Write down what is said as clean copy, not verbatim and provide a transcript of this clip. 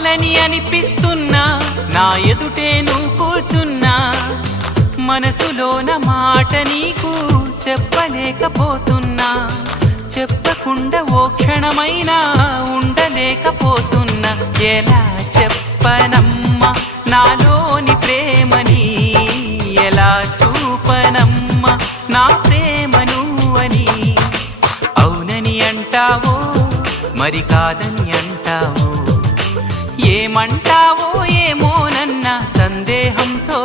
కావాలని అనిపిస్తున్నా, నా ఎదుటే నువ్వు కూర్చున్నా, మనసులోన మాట నీకు చెప్పలేకపోతున్నా, చెప్పకుండా ఓ క్షణమైనా ఉండలేకపోతున్నా. ఎలా చెప్పనమ్మా నాలోని ప్రేమని, ఎలా చూపనమ్మా నా ప్రేమను అని. అవునని అంటావో మరి కాదని అంటావో, ఏమంటావో ఏమోనన్న సందేహంతో